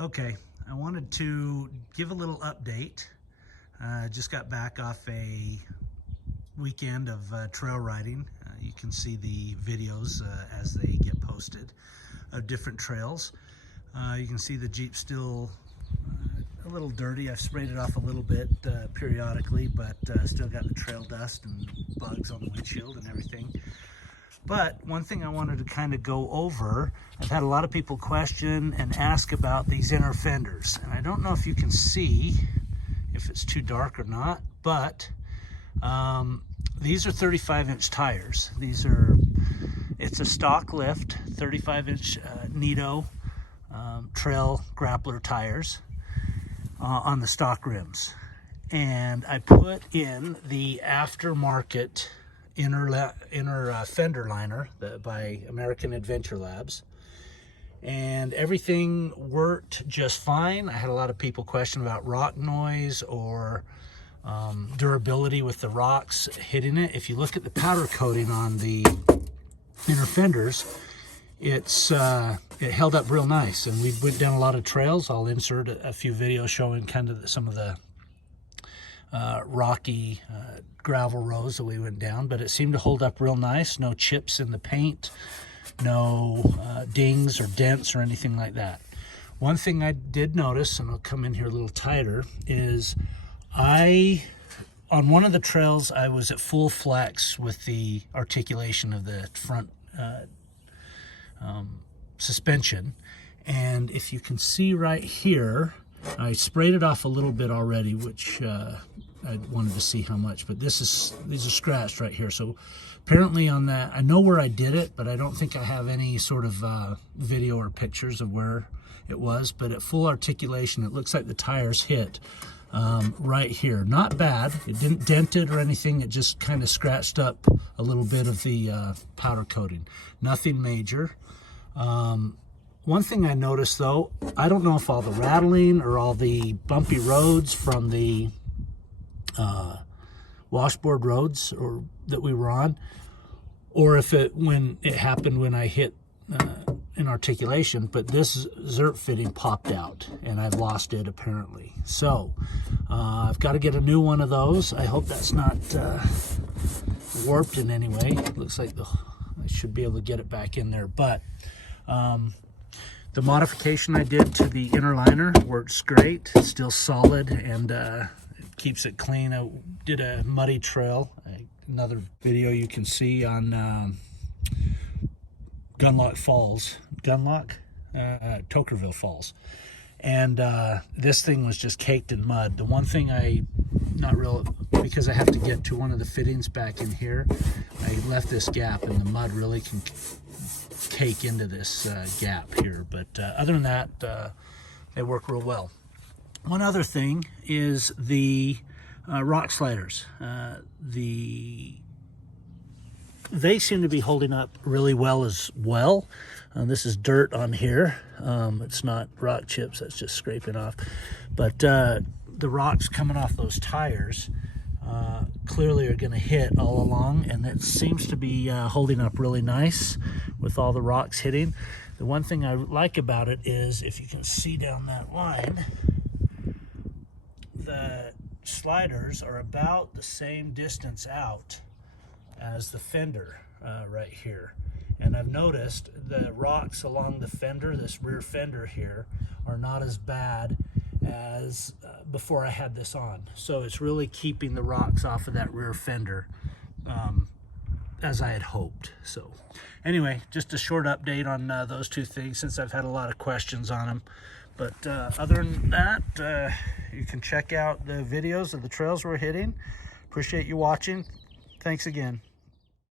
Okay, I wanted to give a little update. Just got back off a weekend of trail riding. You can see the videos as they get posted of different trails. You can see the Jeep still a little dirty. I've sprayed it off a little bit periodically, but still got the trail dust and bugs on the windshield and everything. But one thing I wanted to kind of go over, I've had a lot of people question and ask about these inner fenders. And I don't know if you can see if it's too dark or not, but these are 35-inch tires. It's a stock lift, 35-inch Nito trail grappler tires on the stock rims. And I put in the aftermarket inner fender liner by American Adventure Labs, and everything worked just fine. I had a lot of people question about rock noise or durability with the rocks hitting it. If you look at the powder coating on the inner fenders, it held up real nice, and we went down a lot of trails. I'll insert a few videos showing kind of some of the rocky gravel roads that we went down, but it seemed to hold up real nice. No chips in the paint, no dings or dents or anything like that. One thing I did notice, and I'll come in here a little tighter, is on one of the trails I was at full flex with the articulation of the front suspension, and if you can see right here, I sprayed it off a little bit already, which I wanted to see how much, but these are scratched right here. So apparently on that, I know where I did it, but I don't think I have any sort of video or pictures of where it was. But at full articulation, it looks like the tires hit right here. Not bad. It didn't dent it or anything. It just kind of scratched up a little bit of the powder coating. Nothing major. One thing I noticed though, I don't know if all the rattling or all the bumpy roads from the washboard roads that we were on, or if when it happened when I hit in articulation, but this Zerp fitting popped out and I've lost it apparently. So I've got to get a new one of those. I hope that's not warped in any way. It looks like I should be able to get it back in there, but the modification I did to the inner liner works great. It's still solid, and it keeps it clean. I did a muddy trail. Another video you can see on Tokerville Falls. And this thing was just caked in mud. The one thing because I have to get to one of the fittings back in here, I left this gap, and the mud really can cake into this gap here. But other than that, they work real well. One other thing is the rock sliders. They seem to be holding up really well as well. This is dirt on here. It's not rock chips, that's just scraping off. But the rocks coming off those tires clearly are going to hit all along, and it seems to be holding up really nice with all the rocks hitting. The one thing I like about it is, if you can see down that line, the sliders are about the same distance out as the fender right here. And I've noticed the rocks along the fender, this rear fender here, are not as bad as before I had this on. So it's really keeping the rocks off of that rear fender as I had hoped. So anyway, just a short update on those two things, since I've had a lot of questions on them. But other than that, you can check out the videos of the trails we're hitting. Appreciate you watching. Thanks again.